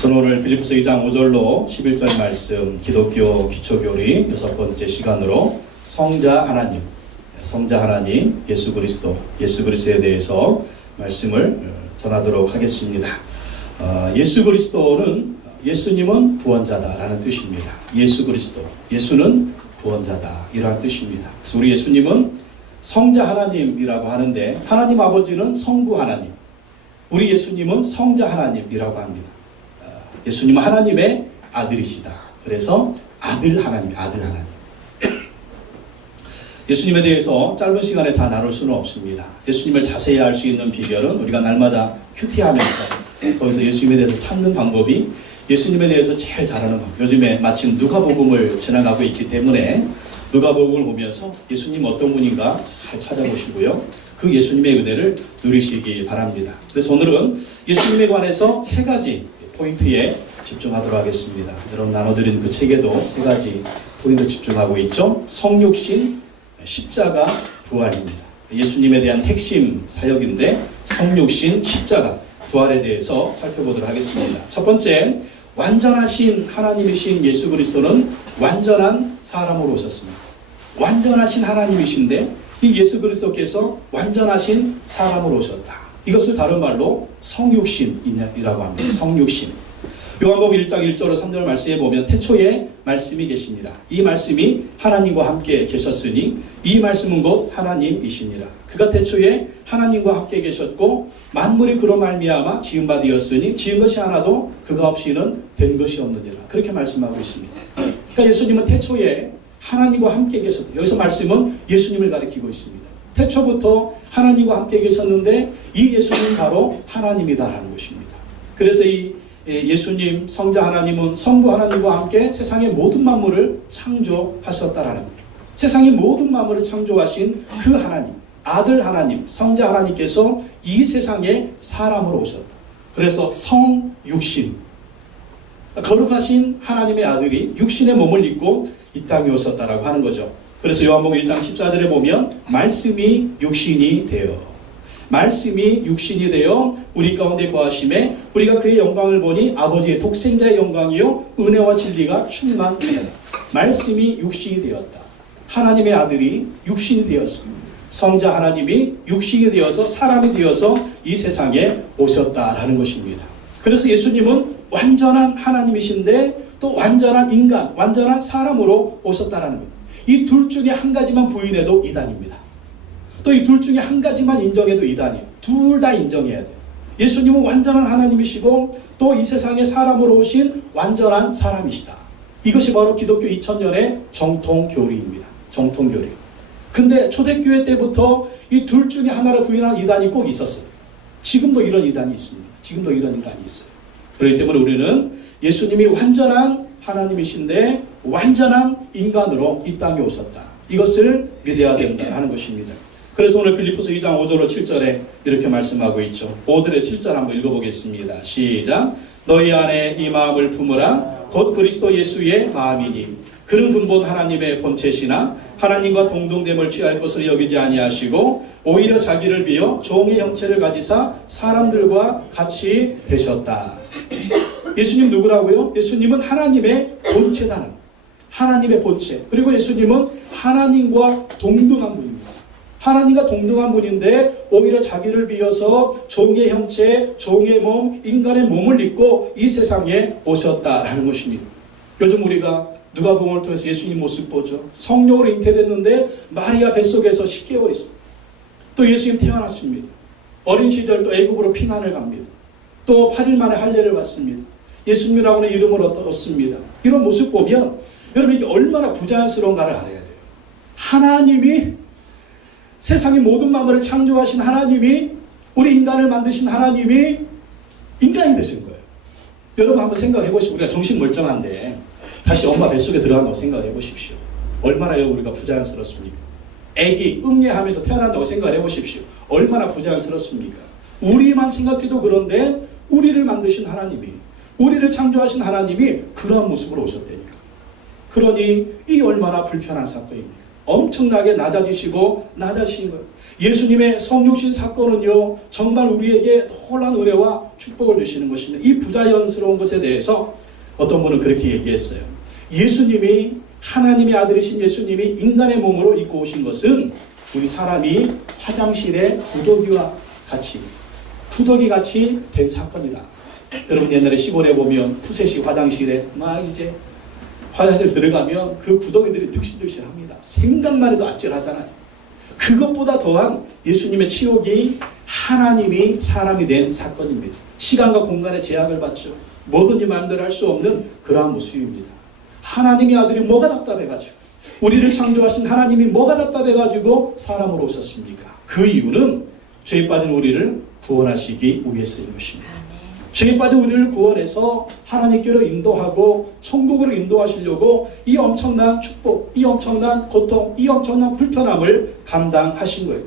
저는 오늘 빌립보서 2장 5절로 11절 말씀 기독교 기초교리 6번째 시간으로 성자 하나님, 예수 그리스도에 대해서 말씀을 전하도록 하겠습니다. 예수님은 구원자다라는 뜻입니다. 예수는 구원자다 이러한 뜻입니다. 그래서 우리 예수님은 성자 하나님이라고 하는데 하나님 아버지는 성부 하나님, 우리 예수님은 성자 하나님이라고 합니다. 예수님은 하나님의 아들이시다. 그래서 아들 하나님. 예수님에 대해서 짧은 시간에 다 나눌 수는 없습니다. 예수님을 자세히 알 수 있는 비결은 우리가 날마다 큐티하면서 거기서 예수님에 대해서 찾는 방법이 예수님에 대해서 제일 잘하는 방법. 요즘에 마침 누가복음을 지나가고 있기 때문에 누가복음을 보면서 예수님 어떤 분인가 잘 찾아보시고요. 그 예수님의 은혜를 누리시기 바랍니다. 그래서 오늘은 예수님에 관해서 세 가지 포인트에 집중하도록 하겠습니다. 여러분 나눠드린 그 책에도 세 가지 포인트 집중하고 있죠. 성육신, 십자가, 부활입니다. 예수님에 대한 핵심 사역인데 성육신, 십자가, 부활에 대해서 살펴보도록 하겠습니다. 첫 번째, 완전하신 하나님이신 예수 그리스도는 완전한 사람으로 오셨습니다. 완전하신 하나님이신데 이 예수 그리스도께서 완전하신 사람으로 오셨다. 이것을 다른 말로 성육신이라고 합니다. 성육신. 요한복음 1장 1절로 3절 말씀에 보면 태초에 말씀이 계시니라. 이 말씀이 하나님과 함께 계셨으니 이 말씀은 곧 하나님이시니라. 그가 태초에 하나님과 함께 계셨고 만물이 그로 말미암아 지은 바 되었으니 지은 것이 하나도 그가 없이는 된 것이 없느니라. 그렇게 말씀하고 있습니다. 그러니까 예수님은 태초에 하나님과 함께 계셨다. 여기서 말씀은 예수님을 가리키고 있습니다. 태초부터 하나님과 함께 계셨는데 이 예수님 바로 하나님이다라는 것입니다. 그래서 이 예수님 성자 하나님은 성부 하나님과 함께 세상의 모든 만물을 창조하셨다라는 거예요. 세상의 모든 만물을 창조하신 그 하나님, 아들 하나님, 성자 하나님께서 이 세상에 사람으로 오셨다. 그래서 성육신, 거룩하신 하나님의 아들이 육신의 몸을 입고 이 땅에 오셨다라고 하는 거죠. 그래서 요한복음 1장 14절에 보면 말씀이 육신이 되어 우리 가운데 거하심에 우리가 그의 영광을 보니 아버지의 독생자의 영광이요 은혜와 진리가 충만하다. 말씀이 육신이 되었다. 하나님의 아들이 육신이 되었습니다. 성자 하나님이 육신이 되어서 사람이 되어서 이 세상에 오셨다라는 것입니다. 그래서 예수님은 완전한 하나님이신데 또 완전한 인간, 완전한 사람으로 오셨다라는 것. 이 둘 중에 한 가지만 부인해도 이단입니다. 또 이 둘 중에 한 가지만 인정해도 이단이에요. 둘 다 인정해야 돼요. 예수님은 완전한 하나님이시고 또 이 세상에 사람으로 오신 완전한 사람이시다. 이것이 바로 기독교 2000년의 정통교리입니다. 정통교리. 근데 초대교회 때부터 이 둘 중에 하나를 부인하는 이단이 꼭 있었어요. 지금도 이런 이단이 있습니다. 지금도 이런 인간이 있어요. 그렇기 때문에 우리는 예수님이 완전한 하나님이신데 완전한 인간으로 이 땅에 오셨다. 이것을 믿어야 된다는 것입니다. 그래서 오늘 빌립보서 2장 5절로 7절에 이렇게 말씀하고 있죠. 5절에 7절 한번 읽어보겠습니다. 시작. 너희 안에 이 마음을 품으라. 곧 그리스도 예수의 마음이니 그는 근본 하나님의 본체시나 하나님과 동등됨을 취할 것으로 여기지 아니하시고 오히려 자기를 비어 종의 형체를 가지사 사람들과 같이 되셨다. 예수님 누구라고요? 예수님은 하나님의 본체다는, 하나님의 본체. 그리고 예수님은 하나님과 동등한 분입니다. 하나님과 동등한 분인데 오히려 자기를 비어서 종의 형체, 종의 몸, 인간의 몸을 입고 이 세상에 오셨다라는 것입니다. 요즘 우리가 누가복음을 통해서 예수님 모습 보죠. 성령으로 잉태됐는데 마리아 뱃속에서 10개월 있어요. 또 예수님 태어났습니다. 어린 시절 또 애굽으로 피난을 갑니다. 또 8일 만에 할례를 받습니다. 예수님이라고 하는 이름을 얻습니다. 이런 모습 보면 여러분 이게 얼마나 부자연스러운가를 알아야 돼요. 하나님이 세상의 모든 만물을 창조하신 하나님이 우리 인간을 만드신 하나님이 인간이 되신 거예요. 여러분 한번 생각해 보시고 우리가 정신 멀쩡한데 다시 엄마 뱃속에 들어간다고 생각해 보십시오. 얼마나 우리가 부자연스럽습니까? 애기 응애하면서 태어난다고 생각해 보십시오. 얼마나 부자연스럽습니까? 우리만 생각해도 그런데 우리를 만드신 하나님이, 우리를 창조하신 하나님이 그런 모습으로 오셨다니까. 그러니 이 얼마나 불편한 사건입니까? 엄청나게 낮아지시고 낮아지신 거예요. 예수님의 성육신 사건은요, 정말 우리에게 놀라운 은혜와 축복을 주시는 것입니다. 이 부자연스러운 것에 대해서 어떤 분은 그렇게 얘기했어요. 예수님이, 하나님의 아들이신 예수님이 인간의 몸으로 입고 오신 것은 우리 사람이 화장실에 구더기 같이 된 사건이다. 여러분 옛날에 시골에 보면 푸세식 화장실에 막 이제 화장실 들어가면 그 구더기들이 득실득실합니다. 생각만 해도 아찔하잖아요. 그것보다 더한 예수님의 치욕이 하나님이 사람이 된 사건입니다. 시간과 공간의 제약을 받죠. 뭐든지 마음대로 할 수 없는 그러한 모습입니다. 하나님의 아들이 뭐가 답답해가지고, 우리를 창조하신 하나님이 뭐가 답답해가지고 사람으로 오셨습니까? 그 이유는 죄에 빠진 우리를 구원하시기 위해서인 것입니다. 죄에 빠진 우리를 구원해서 하나님께로 인도하고 천국으로 인도하시려고 이 엄청난 축복, 이 엄청난 고통, 이 엄청난 불편함을 감당하신 거예요.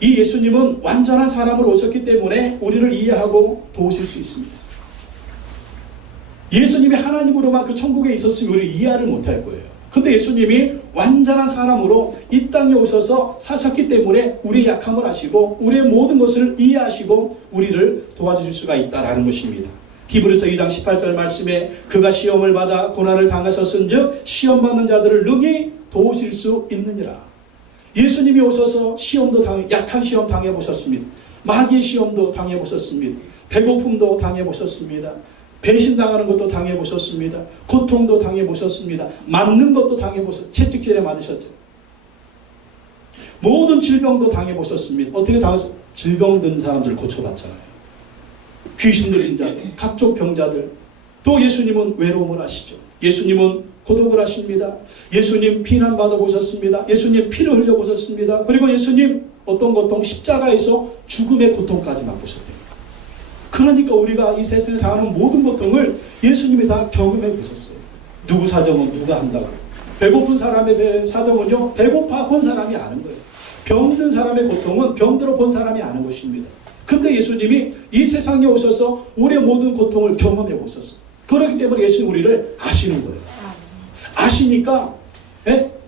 이 예수님은 완전한 사람으로 오셨기 때문에 우리를 이해하고 도우실 수 있습니다. 예수님이 하나님으로만 그 천국에 있었으면 우리를 이해를 못할 거예요. 근데 예수님이 완전한 사람으로 이 땅에 오셔서 사셨기 때문에 우리의 약함을 아시고 우리의 모든 것을 이해하시고 우리를 도와주실 수가 있다라는 것입니다. 히브리서 2장 18절 말씀에 그가 시험을 받아 고난을 당하셨은즉 시험 받는 자들을 능히 도우실 수 있느니라. 예수님이 오셔서 약한 시험 당해보셨습니다. 마귀의 시험도 당해보셨습니다. 배고픔도 당해보셨습니다. 배신당하는 것도 당해보셨습니다. 고통도 당해보셨습니다. 맞는 것도 당해보셨습니다. 채찍질에 맞으셨죠. 모든 질병도 당해보셨습니다. 어떻게 당하셨어요? 질병 든 사람들 고쳐봤잖아요. 귀신 들린 자들, 각종 병자들. 또 예수님은 외로움을 하시죠. 예수님은 고독을 하십니다. 예수님 비난받아 보셨습니다. 예수님 피를 흘려 보셨습니다. 그리고 예수님 어떤 고통, 십자가에서 죽음의 고통까지 맛보셨대요. 그러니까 우리가 이 세상에 당하는 모든 고통을 예수님이 다 경험해 보셨어요. 누구 사정은 누가 한다고. 배고픈 사람의 사정은요, 배고파 본 사람이 아는 거예요. 병든 사람의 고통은 병들어 본 사람이 아는 것입니다. 근데 예수님이 이 세상에 오셔서 우리의 모든 고통을 경험해 보셨어요. 그렇기 때문에 예수님 우리를 아시는 거예요. 아시니까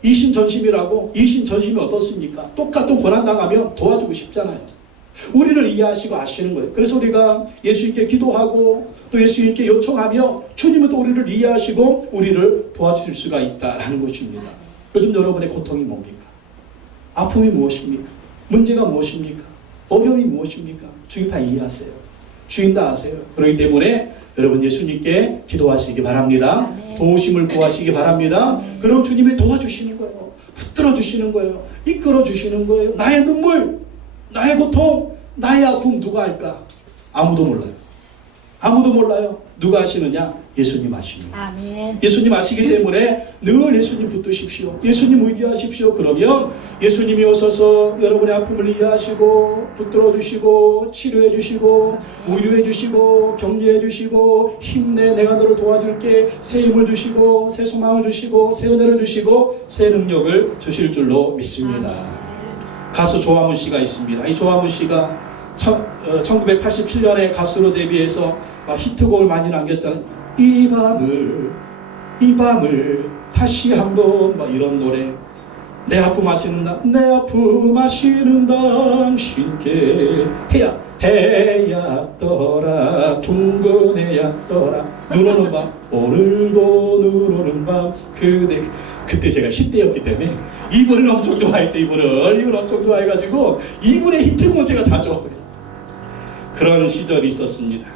이신전심이라고. 이신전심이 어떻습니까? 똑같은 고난당하면 도와주고 싶잖아요. 우리를 이해하시고 아시는 거예요. 그래서 우리가 예수님께 기도하고 또 예수님께 요청하며 주님은 또 우리를 이해하시고 우리를 도와주실 수가 있다라는 것입니다. 요즘 여러분의 고통이 뭡니까? 아픔이 무엇입니까? 문제가 무엇입니까? 어려움이 무엇입니까? 주님 다 이해하세요. 주님 다 아세요. 그렇기 때문에 여러분 예수님께 기도하시기 바랍니다. 도우심을 구하시기 바랍니다. 그럼 주님이 도와주시는 거예요. 붙들어 주시는 거예요. 이끌어 주시는 거예요. 나의 눈물, 나의 고통, 나의 아픔 누가 알까? 아무도 몰라요. 아무도 몰라요. 누가 아시느냐? 예수님 아십니다. 아멘. 예수님 아시기 때문에 늘 예수님 붙드십시오. 예수님 의지하십시오. 그러면 예수님이 오셔서 여러분의 아픔을 이해하시고 붙들어 주시고 치료해 주시고 위로해 주시고 격려해 주시고 힘내 내가 너를 도와줄게 새 힘을 주시고 새 소망을 주시고 새 은혜를 주시고 새 능력을 주실 줄로 믿습니다. 가수 조화문 씨가 있습니다. 이 조화문 씨가 1987년에 가수로 데뷔해서 히트곡을 많이 남겼잖아요. 이 밤을 다시 한번 이런 노래. 내 아픔 아시는 당신께 해야더라 둥근해야더라 눈 오는 밤 오늘도 눈 오는 밤 그때 제가 10대였기 때문에 이분을 엄청 좋아했어요. 이분을 엄청 좋아해가지고 이분의 히트곡은 제가 다 좋아해요. 그런 시절이 있었습니다.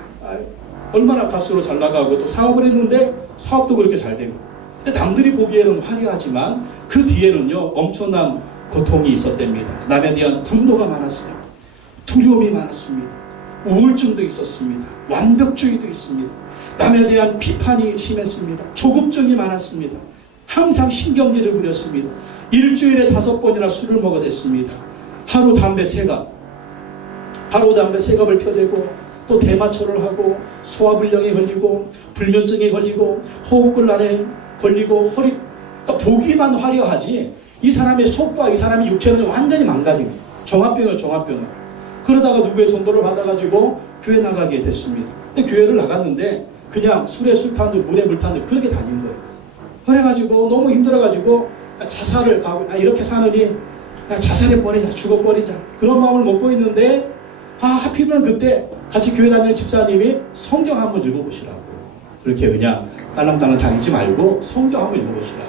얼마나 가수로 잘 나가고 또 사업을 했는데 사업도 그렇게 잘 되고. 근데 남들이 보기에는 화려하지만 그 뒤에는요 엄청난 고통이 있었답니다. 남에 대한 분노가 많았어요. 두려움이 많았습니다. 우울증도 있었습니다. 완벽주의도 있습니다. 남에 대한 비판이 심했습니다. 조급증이 많았습니다. 항상 신경질을 부렸습니다. 일주일에 5번이나 술을 먹어댔습니다. 하루 담배 3갑. 을 펴대고 또 대마초를 하고 소화불량에 걸리고 불면증에 걸리고 호흡곤란에 걸리고 그러니까 보기만 화려하지 이 사람의 속과 이 사람의 육체는 완전히 망가진 거예요. 종합병을. 그러다가 누구의 전도를 받아가지고 교회 나가게 됐습니다. 근데 교회를 나갔는데 그냥 술에 술 타는 물에 물 타는 그렇게 다닌 거예요. 그래가지고 너무 힘들어가지고 자살을 가고 이렇게 사느니 자살해버리자, 죽어버리자, 그런 마음을 먹고 있는데 하필이면 그때 같이 교회 다니는 집사님이 성경 한번 읽어보시라고, 그렇게 그냥 딸랑딸랑 다니지 말고 성경 한번 읽어보시라고,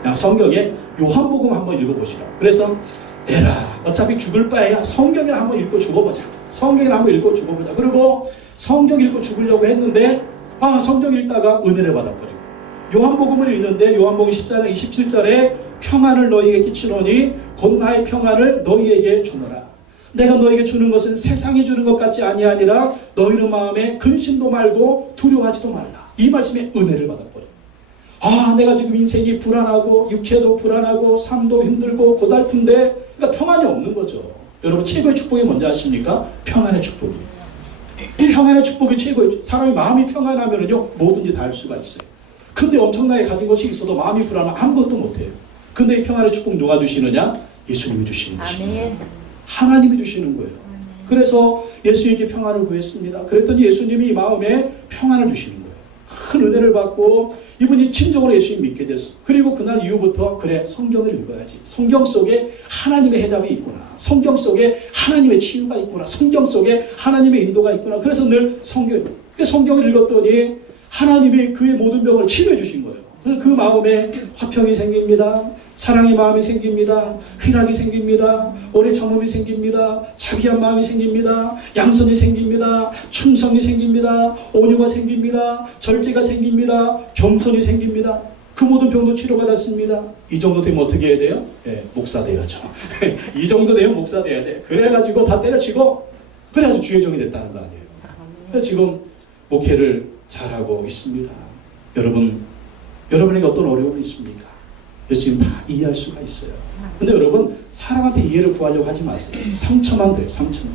그냥 성경에 요한복음 한번 읽어보시라고. 그래서 에라 어차피 죽을 바에야 성경이나 한번 읽고 죽어보자, 성경이나 한번 읽고 죽어보자. 그리고 성경 읽고 죽으려고 했는데 성경 읽다가 은혜를 받아버리고, 요한복음을 읽는데 요한복음 14장 27절에 평안을 너희에게 끼치노니 곧 나의 평안을 너희에게 주노라. 내가 너희에게 주는 것은 세상이 주는 것 같지 아니하니라. 너희는 마음에 근심도 말고 두려워하지도 말라. 이 말씀에 은혜를 받아버려요. 내가 지금 인생이 불안하고 육체도 불안하고 삶도 힘들고 고달픈데, 그러니까 평안이 없는 거죠. 여러분, 최고의 축복이 뭔지 아십니까? 평안의 축복이에요. 평안의 축복이 최고의, 사람이 마음이 평안하면은요 뭐든지 다 할 수가 있어요. 근데 엄청나게 가진 것이 있어도 마음이 불안하면 아무것도 못해요. 근데 이 평안의 축복 누가 주시느냐? 예수님이 주시는 것입니다. 하나님이 주시는 거예요. 그래서 예수님께 평안을 구했습니다. 그랬더니 예수님이 이 마음에 평안을 주시는 거예요. 큰 은혜를 받고 이분이 진정으로 예수님 믿게 됐어. 그리고 그날 이후부터 그래, 성경을 읽어야지. 성경 속에 하나님의 해답이 있구나. 성경 속에 하나님의 치유가 있구나. 성경 속에 하나님의 인도가 있구나. 그래서 늘 성경을 읽었더니 하나님이 그의 모든 병을 치료해 주신 거예요. 그래서 그 마음에 화평이 생깁니다. 사랑의 마음이 생깁니다. 희락이 생깁니다. 오래 참음이 생깁니다. 자비한 마음이 생깁니다. 양선이 생깁니다. 충성이 생깁니다. 온유가 생깁니다. 절제가 생깁니다. 겸손이 생깁니다. 그 모든 병도 치료받았습니다. 이 정도 되면 어떻게 해야 돼요? 목사 돼야죠. 이 정도 되면 목사 돼야 돼. 그래가지고 다 때려치고 그래가지고 주의종이 됐다는 거 아니에요. 그래서 지금 목회를 잘하고 있습니다. 여러분에게 어떤 어려움이 있습니까? 예수님 다 이해할 수가 있어요. 근데 여러분, 사람한테 이해를 구하려고 하지 마세요. 상처만 돼요. 상처만.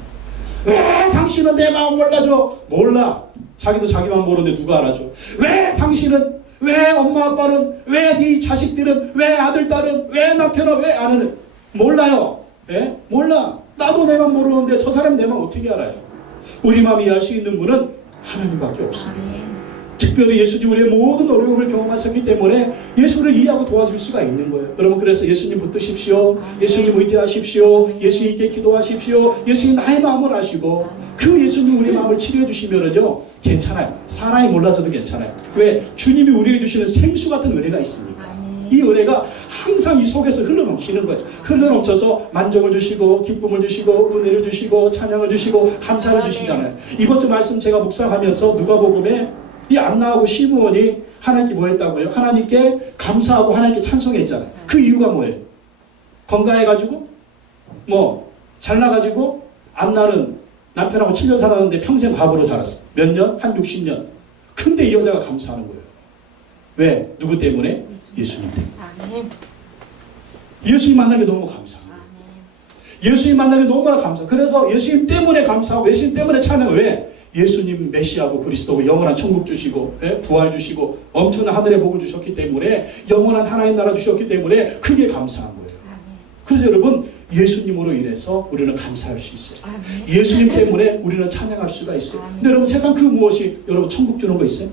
왜 당신은 내 마음 몰라줘? 몰라. 자기도 자기 마음 모르는데 누가 알아줘? 왜 당신은, 왜 엄마 아빠는, 왜 네 자식들은, 왜 아들 딸은, 왜 남편은, 왜 아내는 몰라요. 몰라. 나도 내 마음 모르는데 저 사람이 내 마음 어떻게 알아요? 우리 마음 이해할 수 있는 분은 하나님밖에 없습니다. 특별히 예수님 우리의 모든 어려움을 경험하셨기 때문에 예수를 이해하고 도와줄 수가 있는 거예요. 여러분, 그래서 예수님 붙드십시오. 예수님 의지하십시오. 예수님께 기도하십시오. 예수님 나의 마음을 아시고 그 예수님 우리 마음을 치료해 주시면은요 괜찮아요. 사람이 몰라줘도 괜찮아요. 왜? 주님이 우리에게 주시는 생수 같은 은혜가 있으니까. 이 은혜가 항상 이 속에서 흘러넘치는 거예요. 흘러넘쳐서 만족을 주시고 기쁨을 주시고 은혜를 주시고 찬양을 주시고 감사를 주시잖아요. 이번 주 말씀 제가 묵상하면서 누가복음에 이 안나하고 시므온이 하나님께 뭐 했다고요? 하나님께 감사하고 하나님께 찬송했잖아요. 그 이유가 뭐예요? 건강해가지고 잘나가지고 안나는 남편하고 7년 살았는데 평생 과부로 살았어. 몇 년? 한 60년. 근데 이 여자가 감사하는 거예요. 왜? 누구 때문에? 예수님 때문에. 예수님 만나게 너무 감사해요. 예수님 만나게 너무나 감사. 그래서 예수님 때문에 감사하고 예수님 때문에 찬양. 왜? 예수님 메시아고 그리스도고 영원한 천국 주시고 부활 주시고 엄청난 하늘의 복을 주셨기 때문에 영원한 하나님 나라 주셨기 때문에 그게 감사한 거예요. 그래서 여러분, 예수님으로 인해서 우리는 감사할 수 있어요. 예수님 때문에 우리는 찬양할 수가 있어요. 근데 여러분, 세상 그 무엇이 여러분 천국 주는 거 있어요?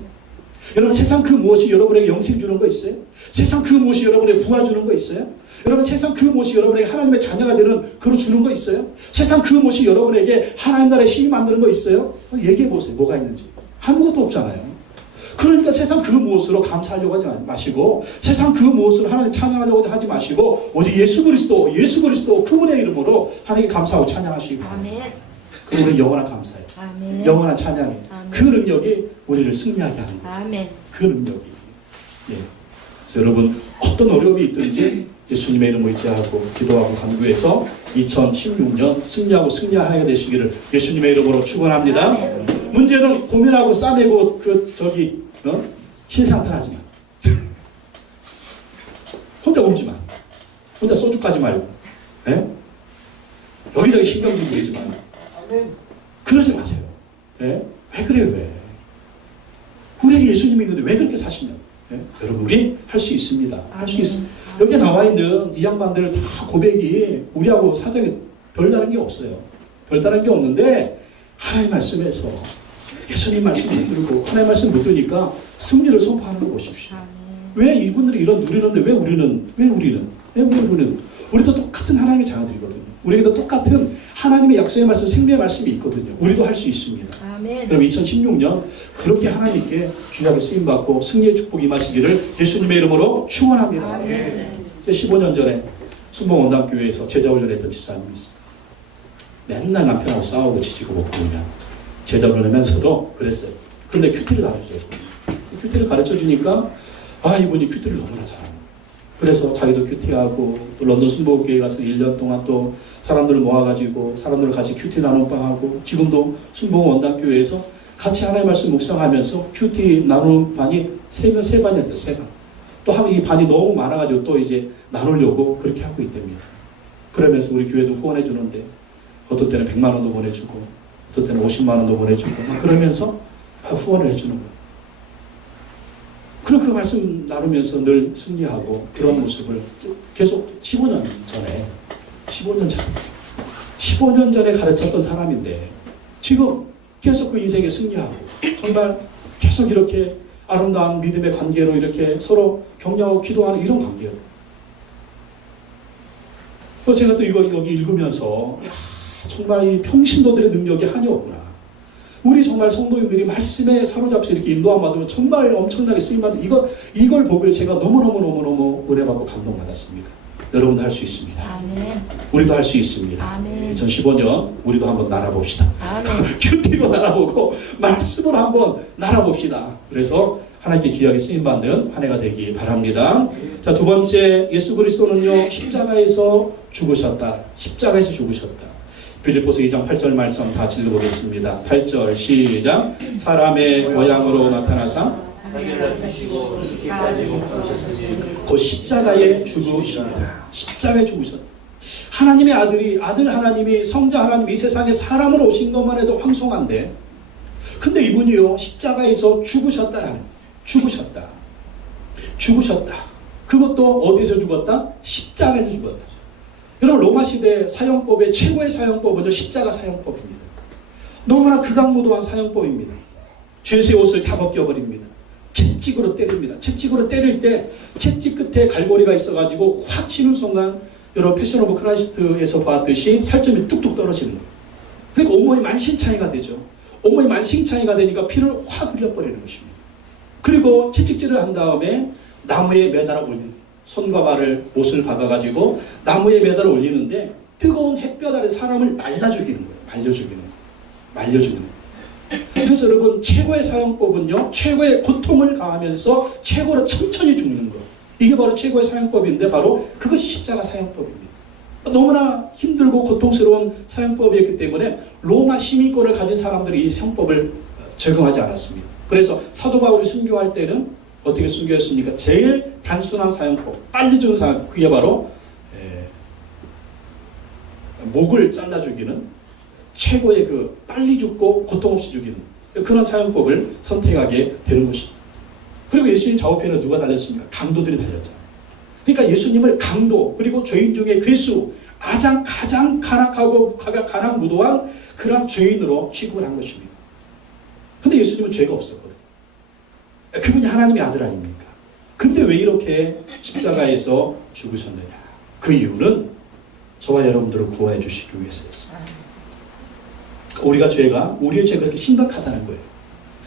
여러분, 세상 그 무엇이 여러분에게 영생 주는 거 있어요? 세상 그 무엇이 여러분에게 부활 주는 거 있어요? 여러분, 세상 그 무엇이 여러분에게 하나님의 자녀가 되는 그로 주는 거 있어요? 세상 그 무엇이 여러분에게 하나님 나라의 시위 만드는 거 있어요? 얘기해 보세요. 뭐가 있는지. 아무것도 없잖아요. 그러니까 세상 그 무엇으로 감사하려고 하지 마시고 세상 그 무엇으로 하나님 찬양하려고 하지 마시고 오직 예수 그리스도 그분의 이름으로 하나님께 감사하고 찬양하시기 바랍니다. 그분은 영원한 감사예요. 아멘. 영원한 찬양이에요. 그 능력이 우리를 승리하게 하는 거예요. 아멘. 그 능력이. 그래서 여러분, 어떤 어려움이 있든지 예수님의 이름을 의지하고 기도하고 간구해서 2016년 승리하고 승리하게 되시기를 예수님의 이름으로 축원합니다. 문제는 고민하고 싸매고 신상탄하지 마. 혼자 울지 마. 혼자 소주 까지 말고. 여기저기 신경 좀 부리지 마. 그러지 마세요. 왜 그래요? 왜? 우리에게 예수님이 있는데 왜 그렇게 사시냐? 여러분, 우리 할 수 있습니다. 할 수 있습니다. 여기에 나와 있는 이 양반들 다 고백이 우리하고 사정이 별다른 게 없어요. 별다른 게 없는데 하나님 말씀에서 예수님 말씀 못 들고 하나님 말씀 못 들으니까 승리를 선포하는 거 보십시오. 왜 이분들이 이런 누리는데 왜 우리는 우리도 똑같은 하나님의 자녀들이거든요. 우리에게도 똑같은 하나님의 약속의 말씀, 생명의 말씀이 있거든요. 우리도 할 수 있습니다. 아멘. 그럼 2016년 그렇게 하나님께 귀하게 쓰임받고 승리의 축복이 임하시기를 예수님의 이름으로 축원합니다. 아멘. 15년 전에 순봉원당교회에서 제자훈련했던 집사님이 있어요. 맨날 남편하고 싸우고 지지고 먹고 그냥 제자훈련하면서도 그랬어요. 근데 큐티를 가르쳐줘요. 큐티를 가르쳐주니까 이분이 큐티를 너무나 잘하는 거예요. 그래서 자기도 큐티하고 또 런던 순복교회 가서 1년 동안 또 사람들을 모아가지고 사람들을 같이 큐티 나눔방하고 지금도 순복원당교회에서 같이 하나님의 말씀 묵상하면서 큐티 나눔반이 세 반이 됐어요. 3반. 또 이 반이 너무 많아가지고 또 이제 나누려고 그렇게 하고 있답니다. 그러면서 우리 교회도 후원해 주는데 어떤 때는 100만 원도 보내주고 어떤 때는 50만 원도 보내주고 그러면서 후원을 해주는 거예요. 그리고 그 말씀 나누면서 늘 승리하고 그런 모습을 계속 15년 전에 가르쳤던 사람인데 지금 계속 그 인생에 승리하고 정말 계속 이렇게 아름다운 믿음의 관계로 이렇게 서로 격려하고 기도하는 이런 관계예요. 제가 또 이거 여기 읽으면서 정말 이 평신도들의 능력이 한이 없구나. 우리 정말 성도님들이 말씀에 사로잡혀서 이렇게 인도함 받으면 정말 엄청나게 쓰임받는 이걸 보고 제가 너무너무 은혜받고 감동받았습니다. 여러분도 할 수 있습니다. 아멘. 우리도 할 수 있습니다. 아멘. 2015년 우리도 한번 날아봅시다. 큐티로 날아보고 말씀으로 한번 날아봅시다. 그래서 하나님께 귀하게 쓰임받는 한 해가 되기 바랍니다. 자, 두 번째, 예수 그리스도는요 십자가에서 죽으셨다. 십자가에서 죽으셨다. 빌립보서 2장 8절 말씀 다 읽어보겠습니다. 8절 시작. 사람의 모양으로 나타나사 곧 십자가에 죽으시니라. 십자가에 죽으셨다. 하나님의 아들 하나님이 성자 하나님이 이 세상에 사람으로 오신 것만 해도 황송한데 근데 이분이요 십자가에서 죽으셨다. 그것도 어디서 죽었다? 십자가에서 죽었다. 여러분 로마 시대 사형법의 최고의 사형법은 십자가 사형법입니다. 너무나 극악무도한 사형법입니다. 죄수의 옷을 다 벗겨버립니다. 채찍으로 때립니다. 채찍으로 때릴 때 채찍 끝에 갈고리가 있어가지고 확 치는 순간 여러분 패션 오브 크라이스트에서 봤듯이 살점이 뚝뚝 떨어지는 거예요. 그러니까 온몸이 만신창이가 되죠. 온몸이 만신창이가 되니까 피를 확 흘려버리는 것입니다. 그리고 채찍질을 한 다음에 나무에 매달아 올리는 거예요. 손과 발을 못을 박아가지고 나무에 매달아 올리는데 뜨거운 햇볕 아래 사람을 말려 죽이는 거예요. 말려 죽이는 거예요. 그래서 여러분 최고의 사형법은요 최고의 고통을 가하면서 최고로 천천히 죽는 것, 이게 바로 최고의 사형법인데 바로 그것이 십자가 사형법입니다. 너무나 힘들고 고통스러운 사형법이었기 때문에 로마 시민권을 가진 사람들이 이 형법을 적용하지 않았습니다. 그래서 사도 바울이 순교할 때는 어떻게 순교했습니까? 제일 단순한 사형법, 빨리 죽는 사형법, 그게 바로 목을 잘라 죽이는 최고의 그 빨리 죽고 고통 없이 죽이는 그런 사형법을 선택하게 되는 것입니다. 그리고 예수님 좌우편에 누가 달렸습니까? 강도들이 달렸잖아요. 그러니까 예수님을 강도 그리고 죄인 중에 괴수 가장 가난하고 가난무도한 그런 죄인으로 취급을 한 것입니다. 근데 예수님은 죄가 없었거든요. 그분이 하나님의 아들 아닙니까? 근데 왜 이렇게 십자가에서 죽으셨느냐? 그 이유는 저와 여러분들을 구원해 주시기 위해서였습니다. 우리의 죄가 그렇게 심각하다는 거예요.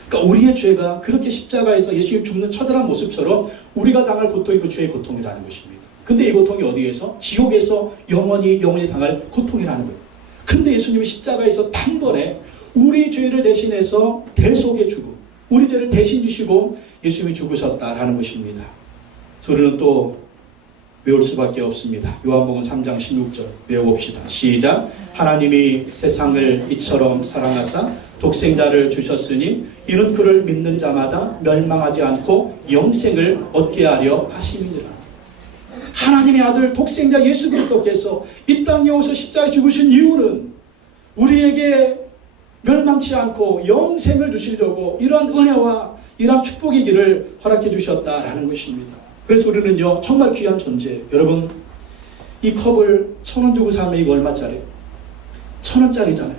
그러니까 우리의 죄가 그렇게 십자가에서 예수님 죽는 처절한 모습처럼 우리가 당할 고통이 그 죄의 고통이라는 것입니다. 근데 이 고통이 어디에서? 지옥에서 영원히 당할 고통이라는 거예요. 근데 예수님이 십자가에서 단번에 우리 죄를 대신해서 대속의 죽음, 우리 죄를 대신 지시고 예수님이 죽으셨다라는 것입니다. 우리는 또 외울 수밖에 없습니다. 요한복음 3장 16절 외워봅시다. 시작. 하나님이 세상을 이처럼 사랑하사 독생자를 주셨으니 이는 그를 믿는 자마다 멸망하지 않고 영생을 얻게 하려 하심이니라. 하나님의 아들 독생자 예수 그리스도께서 이 땅에 오셔서 십자가에 죽으신 이유는 우리에게 멸망치 않고 영생을 주시려고 이러한 은혜와 이러한 축복이기를 허락해 주셨다라는 것입니다. 그래서 우리는요 정말 귀한 존재. 여러분 이 컵을 1,000원 주고 사면 이거 얼마짜리? 1,000원짜리잖아요.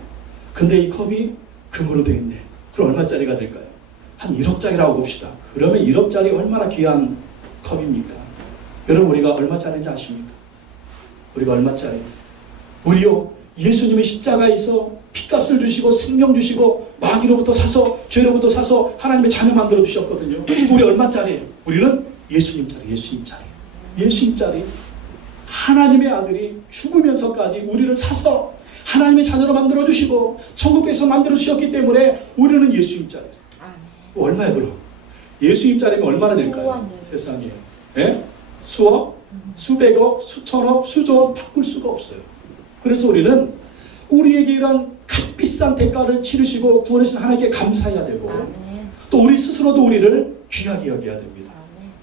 근데 이 컵이 금으로 되어 있네. 그럼 얼마짜리가 될까요? 한 1억짜리라고 봅시다. 그러면 1억짜리 얼마나 귀한 컵입니까? 여러분 우리가 얼마짜리인지 아십니까? 우리가 얼마짜리? 우리요, 예수님이 십자가에서 피값을 주시고 생명 주시고 마귀로부터 사서 죄로부터 사서 하나님의 자녀 만들어 주셨거든요. 우리 얼마짜리예요? 우리는 예수님짜리, 예수님짜리, 예수님짜리. 하나님의 아들이 죽으면서까지 우리를 사서 하나님의 자녀로 만들어 주시고 천국에서 만들어 주셨기 때문에 우리는 예수님짜리. 얼마야 그럼? 예수님짜리면 얼마나 될까요? 세상에. 예? 수억, 수백억, 수천억, 수조억 바꿀 수가 없어요. 그래서 우리는 우리에게 이런 값비싼 대가를 치르시고 구원하신 하나님께 감사해야 되고 또 우리 스스로도 우리를 귀하게 여겨야 됩니다.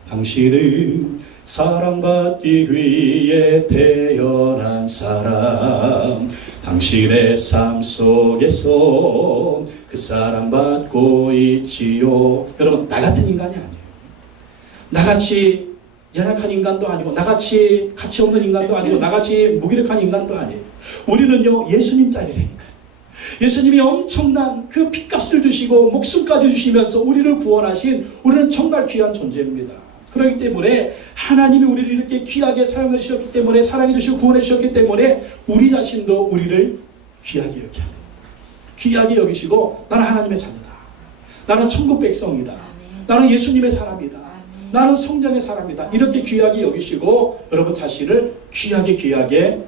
당신은 사랑받기 위해 태어난 사람, 당신의 삶 속에서 그 사랑받고 있지요. 여러분, 나 같은 인간이 아니에요. 나같이 연약한 인간도 아니고 나같이 가치 없는 인간도 아니고 나같이 무기력한 인간도 아니에요. 우리는요, 예수님짜리라니까요. 예수님이 엄청난 그 핏값을 주시고 목숨까지 주시면서 우리를 구원하신 우리는 정말 귀한 존재입니다. 그렇기 때문에 하나님이 우리를 이렇게 귀하게 사용해 주셨기 때문에 사랑해 주시고 구원해 주셨기 때문에 우리 자신도 우리를 귀하게 여겨야 돼요. 귀하게 여기시고 나는 하나님의 자녀다. 나는 천국 백성이다. 나는 예수님의 사람이다. 나는 성령의 사람이다. 이렇게 귀하게 여기시고 여러분 자신을 귀하게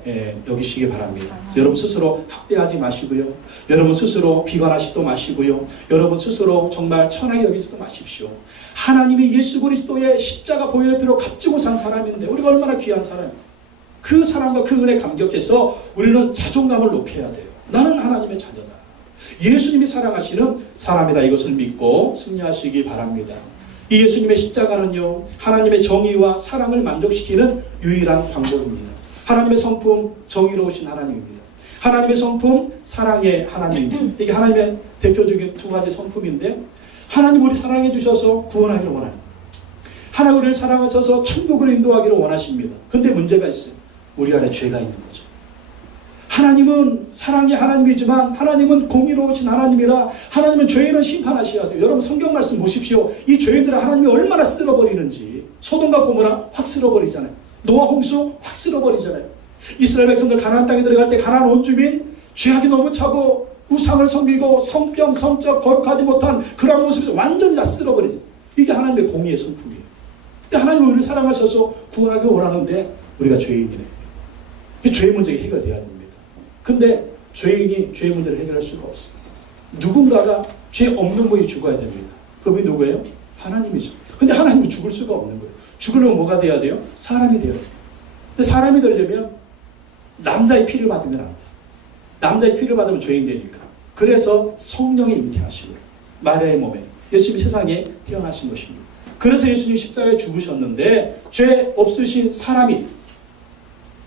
여기시기 바랍니다. 여러분 스스로 학대하지 마시고요. 여러분 스스로 비관하시도 마시고요. 여러분 스스로 정말 천하게 여기지도 마십시오. 하나님이 예수 그리스도의 십자가 보혈의 피로 값지고 산 사람인데 우리가 얼마나 귀한 사람이에요. 그 사랑과 그 은혜 감격해서 우리는 자존감을 높여야 돼요. 나는 하나님의 자녀다. 예수님이 사랑하시는 사람이다. 이것을 믿고 승리하시기 바랍니다. 이 예수님의 십자가는요, 하나님의 정의와 사랑을 만족시키는 유일한 방법입니다. 하나님의 성품, 정의로우신 하나님입니다. 하나님의 성품, 사랑의 하나님입니다. 이게 하나님의 대표적인 두 가지 성품인데 하나님 우리 사랑해 주셔서 구원하기를 원합니다. 하나님 우리를 사랑하셔서 천국을 인도하기를 원하십니다. 근데 문제가 있어요. 우리 안에 죄가 있는 거죠. 하나님은 사랑의 하나님이지만 하나님은 공의로우신 하나님이라 하나님은 죄인을 심판하셔야 돼요. 여러분 성경 말씀 보십시오. 이 죄인들을 하나님이 얼마나 쓸어버리는지. 소돔과 고모라 확 쓸어버리잖아요. 노아 홍수 확 쓸어버리잖아요. 이스라엘 백성들 가나안 땅에 들어갈 때 가나안 온 주민 죄악이 너무 차고 우상을 섬기고 성병, 성적 거룩하지 못한 그런 모습을 완전히 다 쓸어버리죠. 이게 하나님의 공의의 성품이에요. 근데 하나님은 우리를 사랑하셔서 구원하기 원하는데 우리가 죄인이네. 이 죄의 문제가 해결돼야 됩니다. 근데 죄인이 죄의 문제를 해결할 수가 없어요. 누군가가 죄 없는 분이 죽어야 됩니다. 그분이 누구예요? 하나님이죠. 근데 하나님이 죽을 수가 없는 거예요. 죽으려면 뭐가 돼야 돼요? 사람이 돼야 돼요. 근데 사람이 되려면 남자의 피를 받으면 안 돼요. 남자의 피를 받으면 죄인 되니까. 그래서 성령이 잉태하시고 마리아의 몸에 예수님이 세상에 태어나신 것입니다. 그래서 예수님이 십자가에 죽으셨는데 죄 없으신 사람이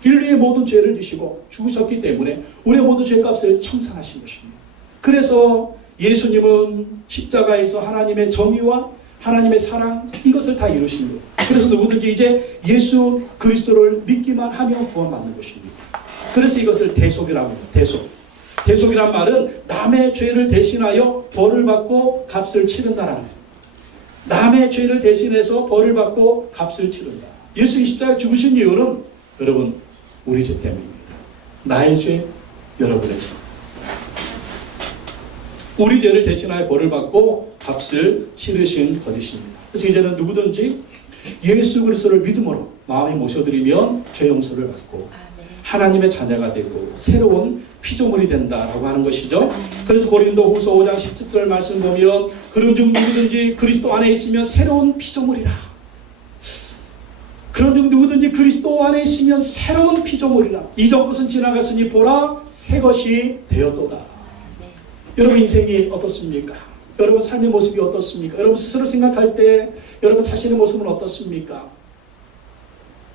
인류의 모든 죄를 지시고 죽으셨기 때문에 우리의 모든 죄값을 청산하신 것입니다. 그래서 예수님은 십자가에서 하나님의 정의와 하나님의 사랑 이것을 다 이루신 거예요. 그래서 누구든지 이제 예수 그리스도를 믿기만 하면 구원받는 것입니다. 그래서 이것을 대속이라고 합니다. 대속이란 말은 남의 죄를 대신하여 벌을 받고 값을 치른다라는 거예요. 남의 죄를 대신해서 벌을 받고 값을 치른다. 예수님이 십자가에 죽으신 이유는 여러분 우리 죄 때문입니다. 나의 죄, 여러분의 죄. 우리 죄를 대신하여 벌을 받고 값을 치르신 것이십니다. 그래서 이제는 누구든지 예수 그리스도를 믿음으로 마음에 모셔드리면 죄 용서를 받고 하나님의 자녀가 되고 새로운 피조물이 된다라고 하는 것이죠. 그래서 고린도후서 5장 17절 말씀 보면 그런즉 누구든지 그리스도 안에 있으면 새로운 피조물이라. 그런즉 누구든지 그리스도 안에 있으면 새로운 피조물이라. 이전 것은 지나갔으니 보라 새 것이 되었도다. 여러분 인생이 어떻습니까? 여러분 삶의 모습이 어떻습니까? 여러분 스스로 생각할 때 여러분 자신의 모습은 어떻습니까?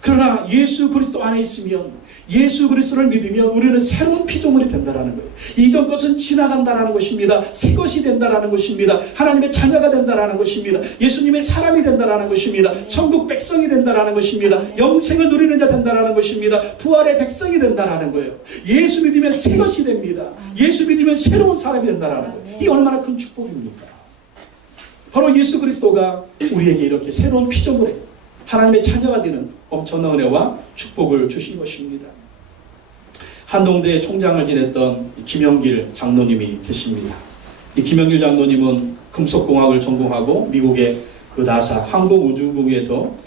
그러나 예수 그리스도 안에 있으면 예수 그리스도를 믿으면 우리는 새로운 피조물이 된다는 거예요. 이전 것은 지나간다는 것입니다. 새 것이 된다는 것입니다. 하나님의 자녀가 된다는 것입니다. 예수님의 사람이 된다는 것입니다. 천국 백성이 된다는 것입니다. 영생을 누리는 자 된다는 것입니다. 부활의 백성이 된다는 거예요. 예수 믿으면 새 것이 됩니다. 예수 믿으면 새로운 사람이 된다는 거예요. 이 얼마나 큰 축복입니까? 바로 예수 그리스도가 우리에게 이렇게 새로운 피조물에 하나님의 자녀가 되는 엄청난 은혜와 축복을 주신 것입니다. 한동대 총장을 지냈던 김영길 장로님이 계십니다. 이 김영길 장로님은 금속공학을 전공하고 미국의 그 나사 항공우주국에도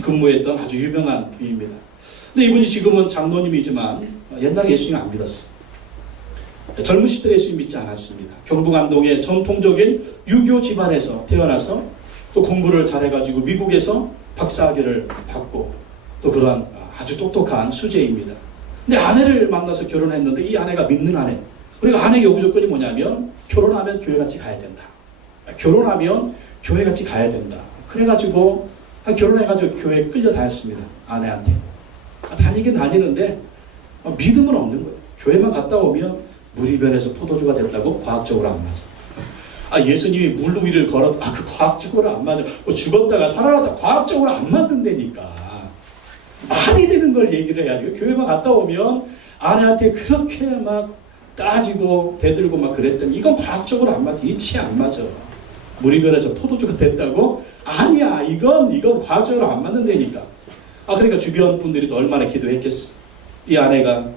근무했던 아주 유명한 분입니다. 근데 이분이 지금은 장로님이지만 옛날에 예수님 안 믿었어요. 젊은 시절에 예수님 믿지 않았습니다. 경북안동의 전통적인 유교 집안에서 태어나서 또 공부를 잘해가지고 미국에서 박사학위를 받고 또 그러한 아주 똑똑한 수재입니다. 근데 아내를 만나서 결혼했는데 이 아내가 믿는 아내. 그리고 아내의 요구 조건이 뭐냐면 결혼하면 교회같이 가야 된다. 결혼하면 교회같이 가야 된다. 그래가지고 결혼해가지고 교회에 끌려다녔습니다. 아내한테. 다니긴 다니는데 믿음은 없는 거예요. 교회만 갔다 오면 물이 변해서 포도주가 됐다고 과학적으로 안 맞아. 예수님이 물 위를 걸었, 그 과학적으로 안 맞아. 죽었다가 살아났다 과학적으로 안 맞는다니까. 말이 되는 걸 얘기를 해야지. 교회만 갔다 오면 아내한테 그렇게 막 따지고 대들고 막 그랬더니 이건 과학적으로 안 맞아. 이치 안 맞아. 물이 변해서 포도주가 됐다고? 아니야. 이건 과학적으로 안 맞는다니까. 그러니까 주변 분들이 또 얼마나 기도했겠어. 이 아내가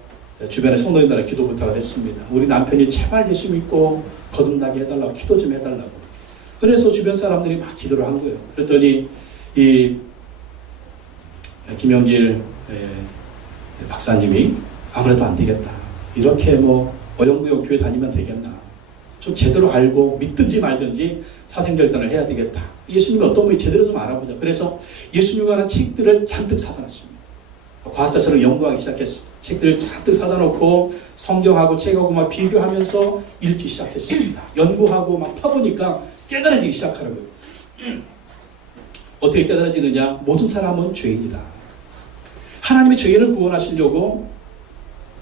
주변에 성도님들한테 기도 부탁을 했습니다. 우리 남편이 제발 예수 믿고 거듭나게 해달라고 기도 좀 해달라고. 그래서 주변 사람들이 막 기도를 한 거예요. 그랬더니 이 김영길 박사님이 아무래도 안 되겠다. 이렇게 어영부영 교회 다니면 되겠나. 좀 제대로 알고 믿든지 말든지 사생결단을 해야 되겠다. 예수님이 어떤 분이 제대로 좀 알아보자. 그래서 예수님에 관한 책들을 잔뜩 사다 놨습니다. 과학자처럼 연구하기 시작했어. 책들을 잔뜩 사다 놓고 성경하고 책하고 막 비교하면서 읽기 시작했습니다. 연구하고 막 파보니까 깨달아지기 시작하는 거예요. 어떻게 깨달아지느냐? 모든 사람은 죄인이다. 하나님의 죄인을 구원하시려고,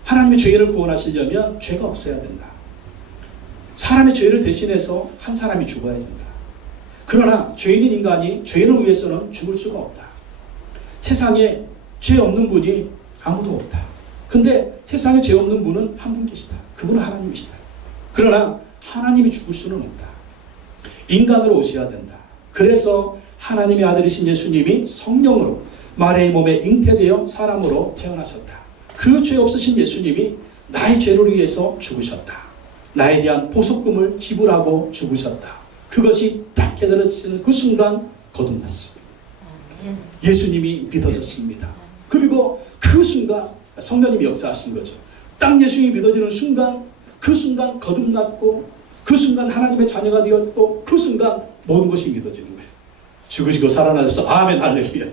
하나님의 죄인을 구원하시려면 죄가 없어야 된다. 사람의 죄를 대신해서 한 사람이 죽어야 된다. 그러나 죄인인 인간이 죄인을 위해서는 죽을 수가 없다. 세상에 죄 없는 분이 아무도 없다. 근데 세상에 죄 없는 분은 한 분 계시다. 그분은 하나님이시다. 그러나 하나님이 죽을 수는 없다. 인간으로 오셔야 된다. 그래서 하나님의 아들이신 예수님이 성령으로 마리아의 몸에 잉태되어 사람으로 태어나셨다. 그 죄 없으신 예수님이 나의 죄를 위해서 죽으셨다. 나에 대한 보석금을 지불하고 죽으셨다. 그것이 딱 깨달아지는 그 순간 거듭났습니다. 예수님이 믿어졌습니다. 그리고 그 순간 성령님이 역사하신 거죠. 딱 예수님이 믿어지는 순간, 그 순간 거듭났고, 그 순간 하나님의 자녀가 되었고, 그 순간 모든 것이 믿어지는 거예요. 죽으시고 살아나셔서 아멘 할렐루야.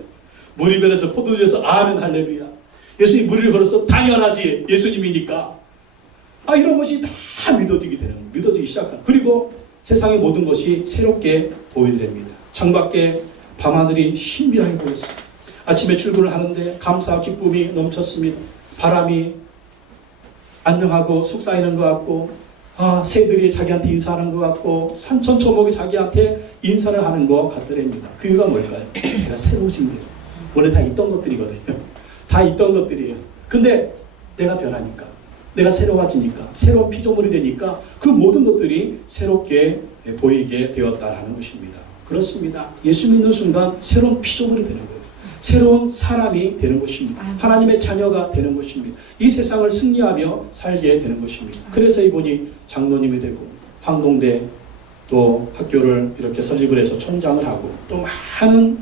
물이 변해서 포도주에서 아멘 할렐루야. 예수님 물 위를 걸어서 당연하지. 예수님이니까. 이런 것이 다 믿어지게 되는 거예요. 믿어지기 시작한. 그리고 세상의 모든 것이 새롭게 보이더랍니다. 창밖에 밤하늘이 신비하게 보였어요. 아침에 출근을 하는데 감사와 기쁨이 넘쳤습니다. 바람이 안녕하고 속삭이는 것 같고, 새들이 자기한테 인사하는 것 같고, 산천초목이 자기한테 인사를 하는 것 같더랍니다. 그 이유가 뭘까요? 걔가 새로워진 거예요. 원래 다 있던 것들이거든요. 다 있던 것들이에요. 근데 내가 변하니까, 내가 새로워지니까, 새로운 피조물이 되니까 그 모든 것들이 새롭게 보이게 되었다라는 것입니다. 그렇습니다. 예수 믿는 순간 새로운 피조물이 되는 거예요. 새로운 사람이 되는 것입니다. 하나님의 자녀가 되는 것입니다. 이 세상을 승리하며 살게 되는 것입니다. 그래서 이분이 장로님이 되고 황동대 또 학교를 이렇게 설립을 해서 총장을 하고 또 많은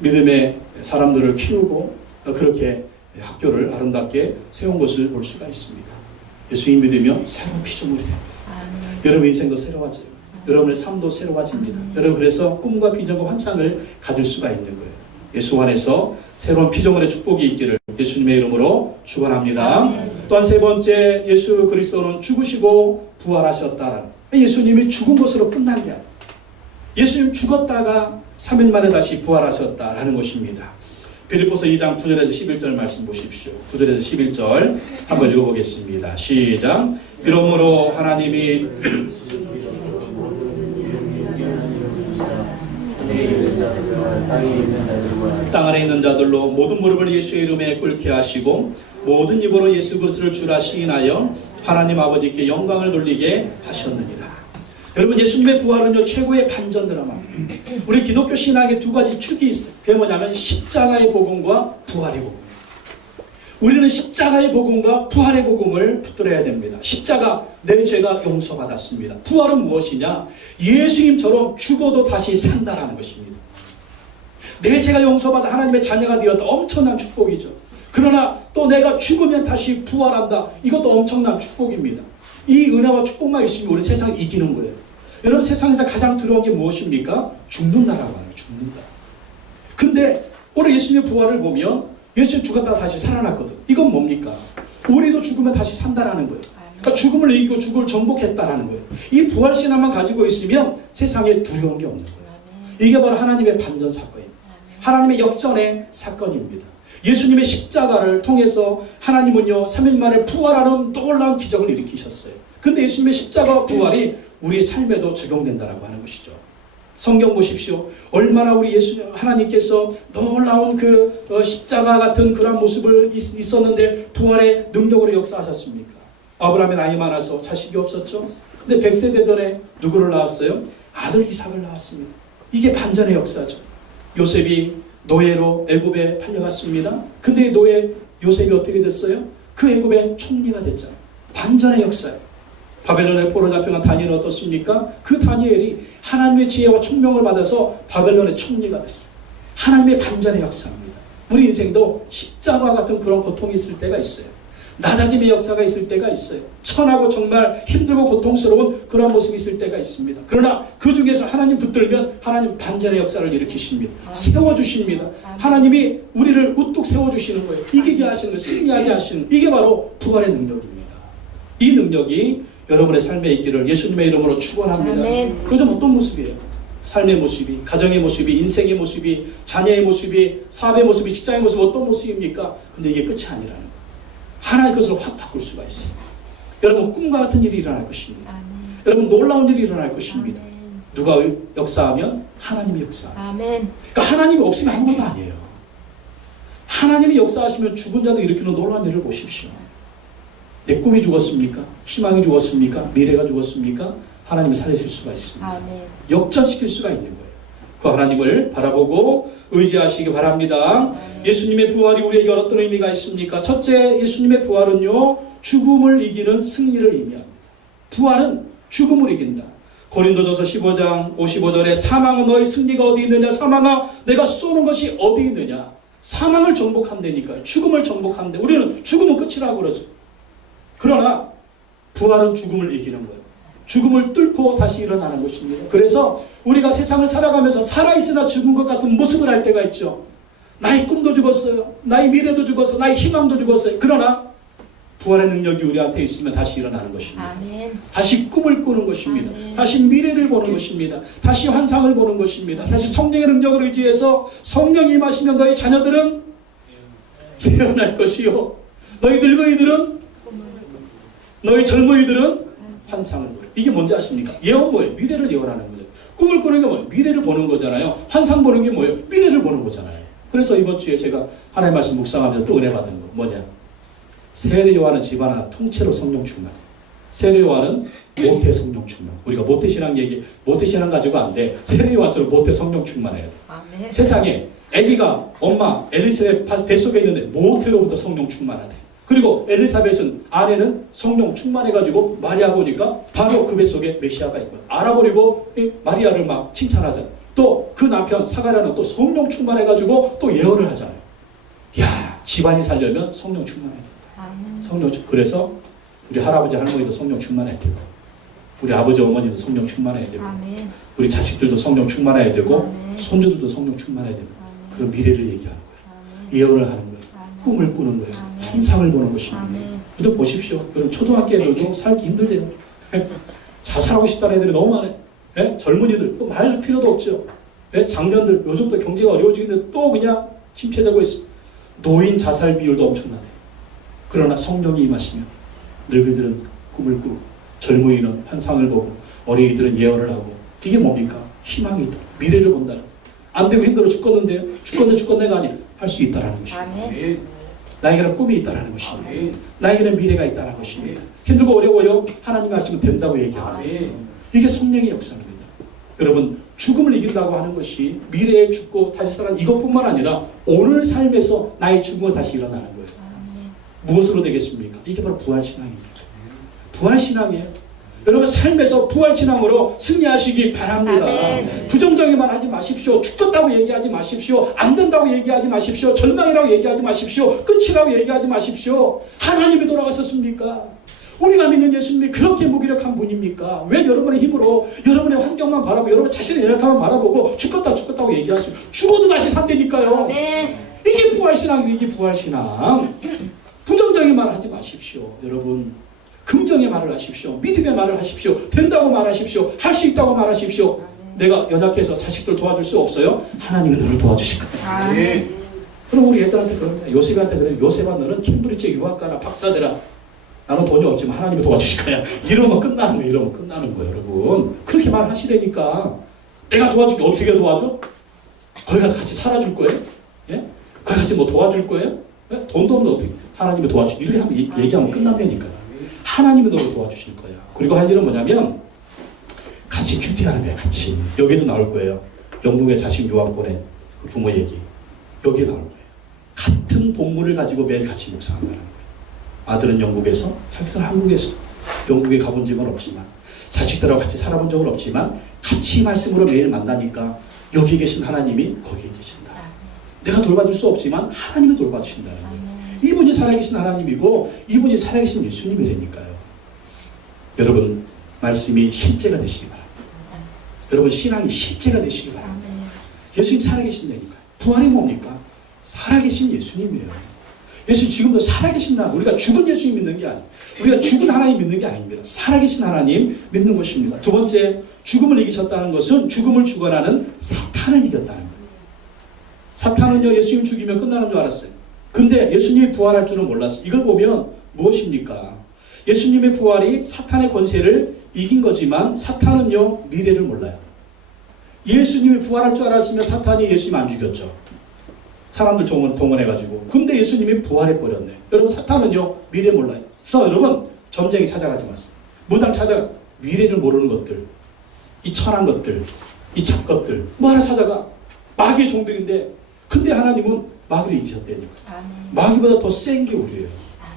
믿음의 사람들을 키우고 그렇게 학교를 아름답게 세운 것을 볼 수가 있습니다. 예수님 믿으면 새로운 피조물이 됩니다. 여러분 인생도 새로워져요. 여러분의 삶도 새로워집니다. 여러분 그래서 꿈과 비전과 환상을 가질 수가 있는 거예요. 예수 안에서 새로운 피조물의 축복이 있기를 예수님의 이름으로 축원합니다. 또한 세 번째, 예수 그리스도는 죽으시고 부활하셨다라는, 예수님이 죽은 것으로 끝난 게 아니에요. 예수님 죽었다가 3일 만에 다시 부활하셨다라는 것입니다. 빌립보서 2장 9절에서 11절 말씀 보십시오. 9절에서 11절 한번 읽어보겠습니다. 시작. 그러므로 하나님이 땅 안에 있는 자들로 모든 무릎을 예수의 이름에 꿇게 하시고 모든 입으로 예수 그리스도를 주라 시인하여 하나님 아버지께 영광을 돌리게 하셨느니라. 여러분 예수님의 부활은요 최고의 반전 드라마입니다. 우리 기독교 신학에 두 가지 축이 있어요. 그게 뭐냐면 십자가의 복음과 부활의 복음. 우리는 십자가의 복음과 부활의 복음을 붙들어야 됩니다. 십자가, 내 죄가 용서받았습니다. 부활은 무엇이냐? 예수님처럼 죽어도 다시 산다라는 것입니다. 내 죄가 용서받아 하나님의 자녀가 되었다. 엄청난 축복이죠. 그러나 또 내가 죽으면 다시 부활한다. 이것도 엄청난 축복입니다. 이 은혜와 축복만 있으면 우리 세상을 이기는 거예요. 여러분, 세상에서 가장 두려운 게 무엇입니까? 죽는다라고 하는 거예요. 죽는다. 근데 오늘 예수님의 부활을 보면 예수님 죽었다가 다시 살아났거든. 이건 뭡니까? 우리도 죽으면 다시 산다라는 거예요. 그러니까 죽음을 이기고 죽음을 정복했다라는 거예요. 이 부활 신앙만 가지고 있으면 세상에 두려운 게 없는 거예요. 이게 바로 하나님의 반전 사건입니다. 하나님의 역전의 사건입니다. 예수님의 십자가를 통해서 하나님은요 3일 만에 부활하는 놀라운 기적을 일으키셨어요. 근데 예수님의 십자가와 부활이 우리의 삶에도 적용된다라고 하는 것이죠. 성경 보십시오. 얼마나 우리 하나님께서 놀라운 그 십자가 같은 그런 모습을 있었는데 부활의 능력으로 역사하셨습니까? 아브라함의 나이 많아서 자식이 없었죠. 근데 100세 되던 누구를 낳았어요? 아들 이삭을 낳았습니다. 이게 반전의 역사죠. 요셉이 노예로 애굽에 팔려갔습니다. 근데 요셉이 어떻게 됐어요? 그 애굽의 총리가 됐잖아요. 반전의 역사예요. 바벨론에 포로 잡혀간 다니엘은 어떻습니까? 그 다니엘이 하나님의 지혜와 총명을 받아서 바벨론의 총리가 됐어요. 하나님의 반전의 역사입니다. 우리 인생도 십자가와 같은 그런 고통이 있을 때가 있어요. 낮아짐의 역사가 있을 때가 있어요. 천하고 정말 힘들고 고통스러운 그런 모습이 있을 때가 있습니다. 그러나 그 중에서 하나님 붙들면 하나님 반전의 역사를 일으키십니다. 세워주십니다. 하나님이 우리를 우뚝 세워주시는 거예요. 이기게 하시는 거예요. 승리하게 하시는 거예요. 이게 바로 부활의 능력입니다. 이 능력이 여러분의 삶에 있기를 예수님의 이름으로 축원합니다. 그저 어떤 모습이에요? 삶의 모습이, 가정의 모습이, 인생의 모습이, 자녀의 모습이, 사업의 모습이, 직장의 모습이 어떤 모습입니까? 근데 이게 끝이 아니라는 거예요. 하나의 것을 확 바꿀 수가 있어요. 여러분, 꿈과 같은 일이 일어날 것입니다. 여러분, 놀라운 일이 일어날 것입니다. 누가 역사하면 하나님이 역사합니다. 그러니까 하나님이 없으면 아무것도 아니에요. 하나님이 역사하시면 죽은 자도 일으키는 놀라운 일을 보십시오. 내 꿈이 죽었습니까? 희망이 죽었습니까? 미래가 죽었습니까? 하나님이 살리실 수가 있습니다. 역전시킬 수가 있는 거예요. 그 하나님을 바라보고 의지하시기 바랍니다. 예수님의 부활이 우리에게 어떤 의미가 있습니까? 첫째, 예수님의 부활은요 죽음을 이기는 승리를 의미합니다. 부활은 죽음을 이긴다. 고린도전서 15장 55절에 사망은 너의 승리가 어디 있느냐? 사망아 내가 쏘는 것이 어디 있느냐? 사망을 정복한다니까요. 죽음을 정복한다. 우리는 죽음은 끝이라고 그러죠. 그러나 부활은 죽음을 이기는 거예요. 죽음을 뚫고 다시 일어나는 것입니다. 그래서 우리가 세상을 살아가면서 살아있으나 죽은 것 같은 모습을 할 때가 있죠. 나의 꿈도 죽었어요. 나의 미래도 죽었어요. 나의 희망도 죽었어요. 그러나 부활의 능력이 우리한테 있으면 다시 일어나는 것입니다. 아멘. 다시 꿈을 꾸는 것입니다. 아멘. 다시 미래를 보는 것입니다. 다시 환상을 보는 것입니다. 다시 성령의 능력을 의지해서 성령이 임하시면 너희 자녀들은 예언할 것이요 너희 늙은이들은 너희 젊은이들은 환상을 보여. 이게 뭔지 아십니까? 예언 뭐예요? 미래를 예언하는 거죠. 꿈을 꾸는 게 뭐예요? 미래를 보는 거잖아요. 환상 보는 게 뭐예요? 미래를 보는 거잖아요. 그래서 이번 주에 제가 하나님 말씀 묵상하면서 또 은혜 받은 거 뭐냐? 세례 요한은 집안아 통째로 성령 충만. 세례 요한은 모태 성령 충만. 우리가 모태 신앙 모태 신앙 가지고 안 돼. 세례 요한처럼 모태 성령 충만해야 돼. 아멘. 세상에 아기가 엄마 엘리사벳 뱃속에 있는데 모태로부터 성령 충만하대. 그리고 엘리사벳은 아내는 성령 충만해가지고 마리아가 오니까 바로 그 뱃속에 메시아가 있고 알아버리고 마리아를 막 칭찬하잖아. 또 그 남편 사가랴는 또 성령 충만해가지고 또 예언을 하잖아요. 야, 집안이 살려면 성령 충만해야 된다. 성령 그래서 우리 할아버지 할머니도 성령 충만해야 되고 우리 아버지 어머니도 성령 충만해야 되고 아멘. 우리 자식들도 성령 충만해야 되고 아멘. 손주들도 성령 충만해야 되고 그 미래를 얘기하는 거예요. 예언을 하는 거예요. 꿈을 꾸는 거예요. 환상을 보는 것입니다. 그래도 보십시오. 여러분 초등학교 애들도 살기 힘들대요. 자살하고 싶다는 애들이 너무 많아요. 예? 젊은이들 말 필요도 없죠. 예? 장년들 요즘도 경제가 어려워지는데 또 그냥 침체되고 있어. 노인 자살 비율도 엄청나대. 그러나 성령이 임하시면 늙은이들은 꿈을 꾸고 젊은이는 환상을 보고 어린이들은 예언을 하고 이게 뭡니까? 희망이 있다. 미래를 본다는. 안 되고 힘들어 죽겠는데요. 죽겠네가 아니라 할 수 있다는 것입니다. 아멘. 나에게는 꿈이 있다는 것입니다. 아멘. 나에게는 미래가 있다는 것입니다. 힘들고 어려워요. 하나님이 하시면 된다고 얘기합니다. 아멘. 이게 성령의 역사입니다. 여러분 죽음을 이긴다고 하는 것이 미래에 죽고 다시 살아난 이것뿐만 아니라 오늘 삶에서 나의 죽음을 다시 일어나는 거예요. 아멘. 무엇으로 되겠습니까? 이게 바로 부활신앙입니다. 부활신앙이에요. 여러분 삶에서 부활신앙으로 승리하시기 바랍니다. 아멘. 부정적인 말 하지 마십시오. 죽겠다고 얘기하지 마십시오. 안 된다고 얘기하지 마십시오. 절망이라고 얘기하지 마십시오. 끝이라고 얘기하지 마십시오. 하나님이 돌아가셨습니까? 우리가 믿는 예수님이 그렇게 무기력한 분입니까? 왜 여러분의 힘으로 여러분의 환경만 바라보고 여러분 자신의 연약함만 바라보고 죽겠다고 얘기하시면 죽어도 다시 산다니까요. 아멘. 이게 부활신앙이에요. 이게 부활신앙. 부정적인 말 하지 마십시오. 여러분 긍정의 말을 하십시오. 믿음의 말을 하십시오. 된다고 말하십시오. 할 수 있다고 말하십시오. 내가 연약해서 자식들 도와줄 수 없어요? 하나님은 너를 도와주실 거다. 아멘. 그럼 우리 애들한테 그럽니다. 요셉한테 그래요. 요셉아 너는 캠브리지 유학가라 박사되라. 나는 돈이 없지만 하나님이 도와주실 거야. 이러면 끝나는 거예요. 이러면 끝나는 거예요. 여러분 그렇게 말하시라니까. 내가 도와줄게. 어떻게 도와줘? 거기 가서 같이 살아줄 거예요? 예? 거기 같이 뭐 도와줄 거예요? 예? 돈도 없는데 어떻게 하나님이 도와주 이렇게 하면 얘기하면 끝난다니까요. 하나님이 너를 도와주실 거야. 그리고 할 일은 뭐냐면 같이 큐티하는 거야. 같이. 여기도 나올 거예요. 영국에 자식 유학 보낸 그 부모 얘기. 여기에 나올 거예요. 같은 본문을 가지고 매일 같이 묵상한다는 거예요. 아들은 영국에서, 자기들은 한국에서. 영국에 가본 적은 없지만 자식들하고 같이 살아본 적은 없지만 같이 말씀으로 매일 만나니까 여기 계신 하나님이 거기에 계신다. 내가 돌봐줄 수 없지만 하나님이 돌봐주신다는 거예요. 이분이 살아계신 하나님이고 이분이 살아계신 예수님이라니까요. 여러분 말씀이 실제가 되시기 바랍니다. 여러분 신앙이 실제가 되시기 바랍니다. 예수님 살아계신다니까요. 부활이 뭡니까? 살아계신 예수님이에요. 예수님 지금도 살아계신다. 우리가 죽은 예수님 믿는 게 아니에요. 우리가 죽은 하나님 믿는 게 아닙니다. 살아계신 하나님 믿는 것입니다. 두 번째, 죽음을 이기셨다는 것은 죽음을 주관하는 사탄을 이겼다는 거예요. 사탄은요 예수님 죽이면 끝나는 줄 알았어요. 근데 예수님이 부활할 줄은 몰랐어요. 이걸 보면 무엇입니까? 예수님의 부활이 사탄의 권세를 이긴 거지만 사탄은요 미래를 몰라요. 예수님이 부활할 줄 알았으면 사탄이 예수님 안 죽였죠. 사람들 동원해가지고. 근데 예수님이 부활해버렸네. 여러분 사탄은요 미래 몰라요. 그래서 여러분 점쟁이 찾아가지 마세요. 무당 찾아가. 미래를 모르는 것들, 이 천한 것들, 이 잡것들 뭐 하나 찾아가. 마귀의 종들인데 근데 하나님은 마귀를 이기셨다니까. 마귀보다 더 센 게 우리예요.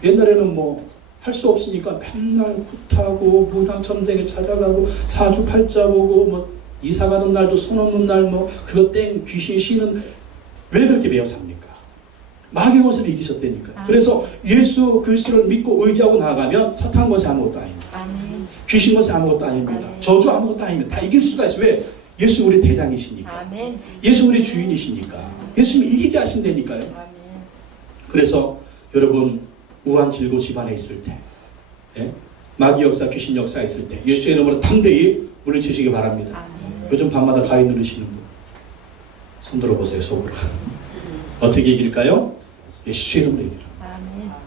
옛날에는 뭐 할 수 없으니까 맨날 굿하고 무당 점쟁이 찾아가고 사주팔자 보고 뭐 이사 가는 날도 손 없는 날 뭐 그거 땡 귀신 쉬는 왜 그렇게 매여 삽니까? 마귀의 것을 이기셨다니까. 그래서 예수 그리스도를 믿고 의지하고 나아가면 사탄 것이 아무것도 아닙니다. 귀신 것이 아무것도 아닙니다. 저주 아무것도 아닙니다. 다 이길 수가 있어요. 왜? 예수 우리 대장이시니까. 예수 우리 주인이시니까. 예수님이 이기게 하신다니까요. 그래서 여러분 우한 질고 집안에 있을 때 예? 마귀 역사 귀신 역사 있을 때 예수의 이름으로 담대히 물리치시기 바랍니다. 요즘 밤마다 가위 누르시는 분 손 들어보세요. 속으로. 어떻게 이길까요? 예수의 이름으로 이기라.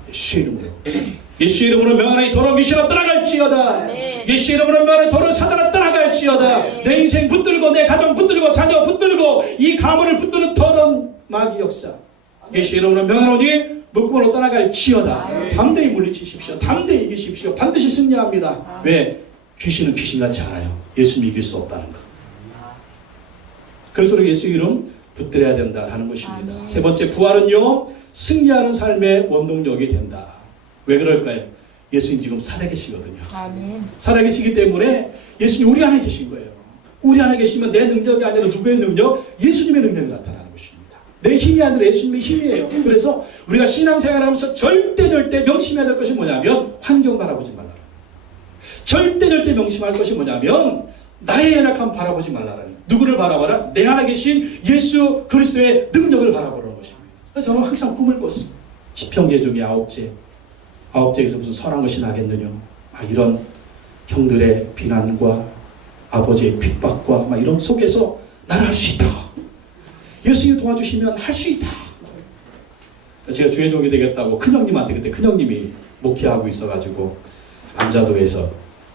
예수의 이름으로. 예수의 이름으로 명하나니 더러운 귀신아 떠나갈지어다. 예수의 이름으로 명하나니 더러운 사단아 떠나갈지어다. 내 인생 붙들고 내 가정 붙들고 자녀 붙들고 이 가문을 붙드는 더러운 마귀 역사 예수의 이름으로 명하노니 물구멍으로 떠나갈지어다. 담대히 물리치십시오. 담대히 이기십시오. 반드시 승리합니다. 왜? 귀신은 귀신같이 알아요. 예수님 이길 수 없다는 거. 그래서 우리 예수 이름 붙들어야 된다는 것입니다. 세 번째, 부활은요 승리하는 삶의 원동력이 된다. 왜 그럴까요? 예수님 지금 살아계시거든요. 살아계시기 때문에 예수님 우리 안에 계신 거예요. 우리 안에 계시면 내 능력이 아니라 누구의 능력? 예수님의 능력이 나타나는 것입니다. 내 힘이 아니라 예수님의 힘이에요. 그래서 우리가 신앙생활하면서 절대 명심해야 될 것이 뭐냐면 환경 바라보지 말라. 절대 명심할 것이 뭐냐면 나의 연약함 바라보지 말라는 거예요. 누구를 바라봐라? 내 안에 계신 예수 그리스도의 능력을 바라보는 것입니다. 그래서 저는 항상 꿈을 꿨습니다. 시편계 중에 9제. 9제에서 무슨 선한 것이 나겠느냐. 이런 형들의 비난과 아버지의 핍박과 막 이런 속에서 나는 할 수 있다. 예수님이 도와주시면 할 수 있다. 제가 주의 종이 되겠다고 큰형님한테 그때 큰형님이 목회하고 있어가지고 안자도에서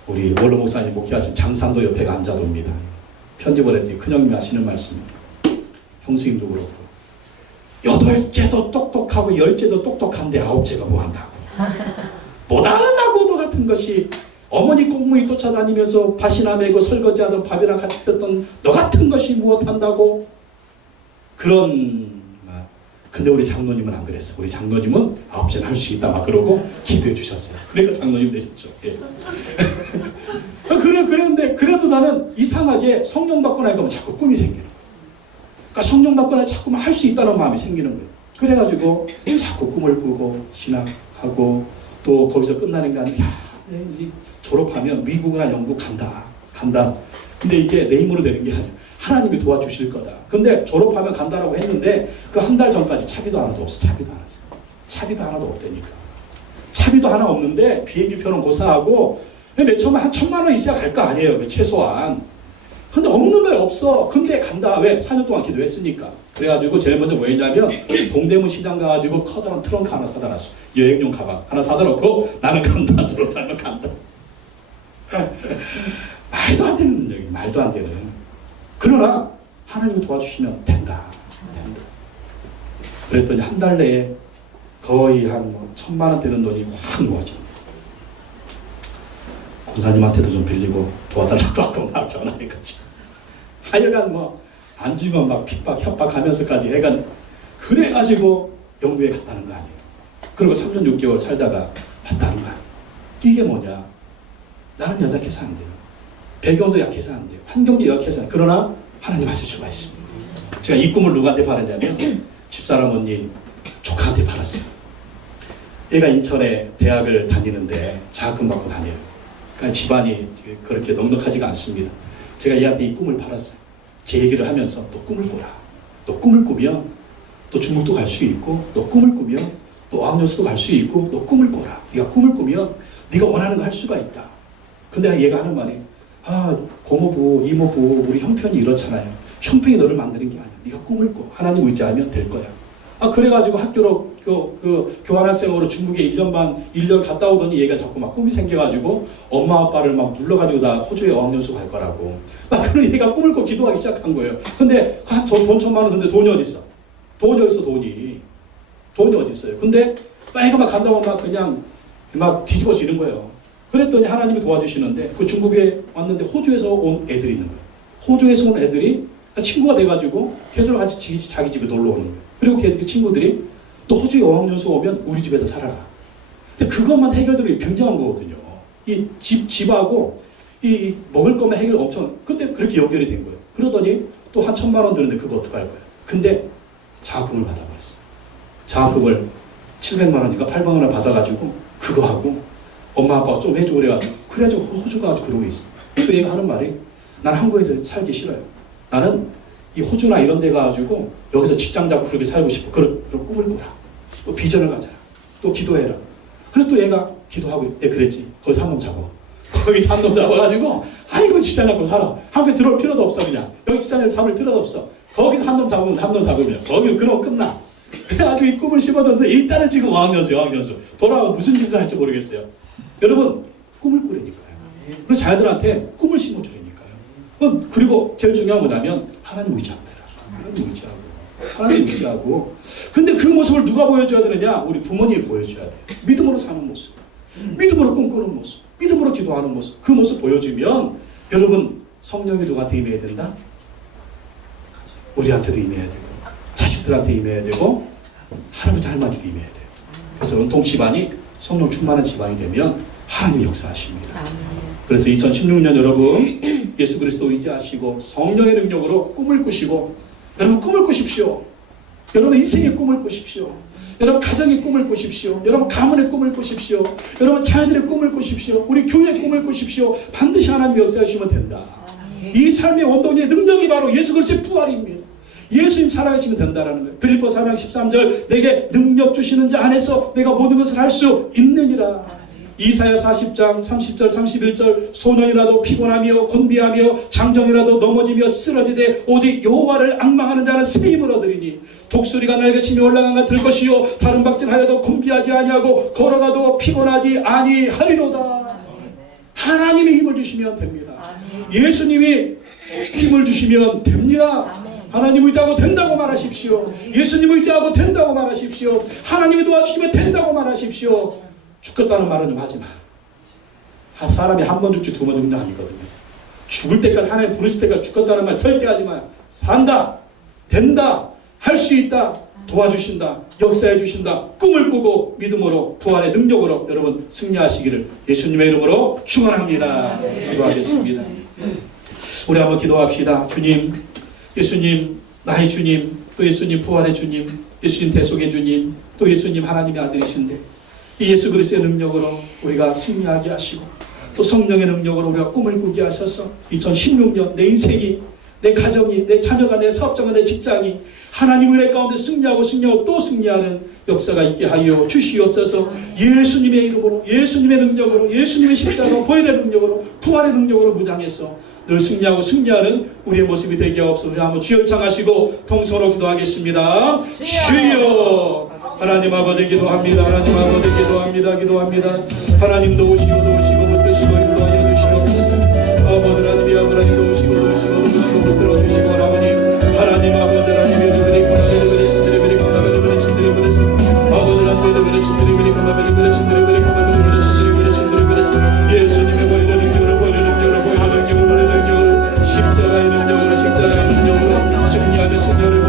우리 원로 목사님 목회하신 장산도 옆에가 안자도입니다. 편지 보냈더니 큰형님이 하시는 말씀이 형수님도 그렇고 8제도 똑똑하고 10제도 똑똑한데 9제가 뭐한다고. 못하는 너 같은 것이 어머니 꽁무니 쫓아다니면서 밭이나 메고 설거지하던 밥이랑 같이 듣던 너 같은 것이 무엇한다고. 그런 근데 우리 장로님은 안 그랬어. 우리 장로님은 9시는 할 수 있다 막 그러고 기도해 주셨어요. 그러니까 장로님 되셨죠. 예. 그런데 그래도 나는 이상하게 성령 받고 나니까 자꾸 꿈이 생기는 거예요. 그러니까 성령 받고 나니까 자꾸만 할 수 있다는 마음이 생기는 거예요. 그래가지고 자꾸 꿈을 꾸고 신학하고 또 거기서 끝나는 게 아니라 이제 졸업하면 미국이나 영국 간다. 근데 이게 내 힘으로 되는 게 아니야. 하나님이 도와주실 거다. 근데 졸업하면 간다라고 했는데 그 한 달 전까지 차비도 하나도 없어. 차비도 하나도 없다니까. 차비도 하나 없는데 비행기표는 고사하고 맨 처음에 한 1,000만 원 있어야 갈 거 아니에요. 최소한. 근데 없는 거예요. 없어. 근데 간다. 왜? 4년 동안 기도했으니까. 그래가지고 제일 먼저 뭐 했냐면 동대문 시장 가가지고 커다란 트렁크 하나 사다 놨어. 여행용 가방 하나 사다 놓고 나는 간다. 졸업하면 간다. 말도 안 되는 얘기. 말도 안 되는. 그러나 하나님이 도와주시면 된다. 그랬더니 한 달 내에 거의 한 1,000만 원 되는 돈이 확 모아져. 권사님한테도 좀 빌리고 도와달라고 하고 막 전화해가지고 하여간 뭐 안 주면 막 핍박 협박하면서까지 해간 그래가지고 영국에 갔다는 거 아니에요. 그리고 3년 6개월 살다가 왔다는 거 아니에요. 이게 뭐냐? 나는 연약해서 안 돼요. 배경도 약해서 안 돼요. 환경도 약해서 안 돼요. 그러나 하나님 하실 수가 있습니다. 제가 이 꿈을 누구한테 바라냐면 집사람 언니 조카한테 바랐어요. 얘가 인천에 대학을 다니는데 장학금 받고 다녀요. 그러니까 집안이 그렇게 넉넉하지가 않습니다. 제가 얘한테 이 꿈을 팔았어요. 제 얘기를 하면서 너 꿈을 꿔라. 너 꿈을 꾸면 또 중국도 갈 수 있고 너 꿈을 꾸면 또 어학연수도 갈 수 있고 너 꿈을 꿔라. 네가 꿈을 꾸면 네가 원하는 거 할 수가 있다. 근데 얘가 하는 말이 고모부, 이모부 우리 형편이 이렇잖아요. 형편이 너를 만드는 게 아니야. 네가 꿈을 꿔. 하나님 의지하면 될 거야. 그래가지고 학교로 교환학생으로 중국에 1년 갔다 오더니 얘가 자꾸 막 꿈이 생겨가지고 엄마 아빠를 막 눌러가지고 다 호주에 어학연수 갈 거라고. 그런 얘가 꿈을 꿔 기도하기 시작한 거예요. 근데 돈 1,000만 원 근데 돈이 어디 있어? 돈이 어디 있어? 돈이 어디 있어요? 근데 얘가 막 간다고 막 그냥 막 뒤집어지는 거예요. 그랬더니 하나님이 도와주시는데 그 중국에 왔는데 호주에서 온 애들이 있는 거예요. 호주에서 온 애들이 친구가 돼가지고 걔들 같이 자기 집에 놀러 오는 거예요. 그리고 걔들 친구들이 또 호주에 어학연수 오면 우리 집에서 살아라. 근데 그것만 해결되면 굉장한 거거든요. 이 집하고 이 먹을 것만 해결 엄청 그때 그렇게 연결이 된 거예요. 그러더니 또 한 1,000만 원 드는데 그거 어떡할 거예요. 근데 장학금을 받아버렸어요. 장학금을 700만 원인가 800만 원을 받아가지고 그거 하고 엄마 아빠가 좀 해줘 그래가지고 호주 가서 그러고 있어. 또 얘가 하는 말이 난 한국에서 살기 싫어요. 나는 이 호주나 이런 데 가가지고 여기서 직장 잡고 그렇게 살고 싶어. 그런 꿈을 꾸라. 또 비전을 가져라. 또 기도해라. 그래 또 얘가 기도하고 그랬지. 거기서 한 놈 잡아. 거기서 한 놈 잡아가지고 아이고 직장 잡고 살아. 한국에 들어올 필요도 없어 그냥. 여기 직장 잡을 필요도 없어. 거기서 한 놈 잡으면 거기 그러면 끝나. 그래가지고 이 꿈을 심어뒀는데 일단은 지금 어학연수. 돌아오면 무슨 짓을 할지 모르겠어요. 여러분 꿈을 꾸라니까요. 그리고 자녀들한테 꿈을 심어주라니까요. 그리고 제일 중요한 건 뭐냐면 하나님 의지하고 해라. 하나님 의지하고. 근데 그 모습을 누가 보여줘야 되느냐? 우리 부모님이 보여줘야 돼요. 믿음으로 사는 모습, 믿음으로 꿈꾸는 모습, 믿음으로 기도하는 모습. 그 모습 보여주면 여러분 성령이 누구한테 임해야 된다? 우리한테도 임해야 되고 자식들한테 임해야 되고 할아버지 할머니도 임해야 돼요. 그래서 은통 집안이 성령 충만한 집안이 되면 하나님이 역사하십니다. 그래서 2016년 여러분 예수 그리스도 의지하시고 성령의 능력으로 꿈을 꾸시고 여러분 꿈을 꾸십시오. 여러분 인생의 꿈을 꾸십시오. 여러분 가정의 꿈을 꾸십시오. 여러분 가문의 꿈을 꾸십시오. 여러분 자녀들의 꿈을 꾸십시오. 우리 교회의 꿈을 꾸십시오. 반드시 하나님이 역사하시면 된다. 이 삶의 원동력의 능력이 바로 예수 그리스도의 부활입니다. 예수님 살아가시면 된다라는 거예요. 빌립보 4장 13절 내게 능력 주시는 자 안에서 내가 모든 것을 할 수 있느니라. 이사야 40장 30절 31절 소년이라도 피곤하며 곤비하며 장정이라도 넘어지며 쓰러지되 오직 여호와를 앙망하는 자는 새 힘을 얻으리니 독수리가 날개치며 올라간 들 것이요 다른 박질하여도 곤비하지 아니하고 걸어가도 피곤하지 아니하리로다. 하나님이 힘을 주시면 됩니다. 예수님이 힘을 주시면 됩니다. 하나님 의지하고 된다고 말하십시오. 예수님 의지하고 된다고 말하십시오. 하나님이 도와주시면 된다고 말하십시오. 죽겠다는 말은 좀 하지 마. 사람이 한 번 죽지 두 번 죽는 게 아니거든요. 죽을 때까지 하나님 부르실 때까지 죽겠다는 말 절대 하지 마요. 산다, 된다, 할 수 있다. 도와주신다, 역사해 주신다, 꿈을 꾸고 믿음으로 부활의 능력으로 여러분 승리하시기를 예수님의 이름으로 축원합니다. 기도하겠습니다. 우리 한번 기도합시다. 주님, 예수님 나의 주님, 또 예수님 부활의 주님, 예수님 대속의 주님, 또 예수님 하나님의 아들이신데 이 예수 그리스도의 능력으로 우리가 승리하게 하시고 또 성령의 능력으로 우리가 꿈을 꾸게 하셔서 2016년 내 인생이, 내 가정이, 내 자녀가, 내 사업자가, 내 직장이 하나님 은혜 가운데 승리하고 또 승리하는 역사가 있게 하여 주시옵소서. 예수님의 이름으로, 예수님의 능력으로, 예수님의 십자가 보혈의 능력으로, 부활의 능력으로 무장해서 늘 승리하는 우리의 모습이 되게 하옵소서. 우리 한번 주여 청하시고 통성으로 기도하겠습니다. 주여! 하나님 아버지 기도합니다. 하나님 아버지 기도합니다. 하나님도 오시고 붙드시고 인도하여 주시옵소서. 아버지 하나님이 아버지도 오시고 붙들어 주시고 하나님 아버지 하나님 예수님의 보혈의 능력으로 십자가의 능력으로 승리하는 승리를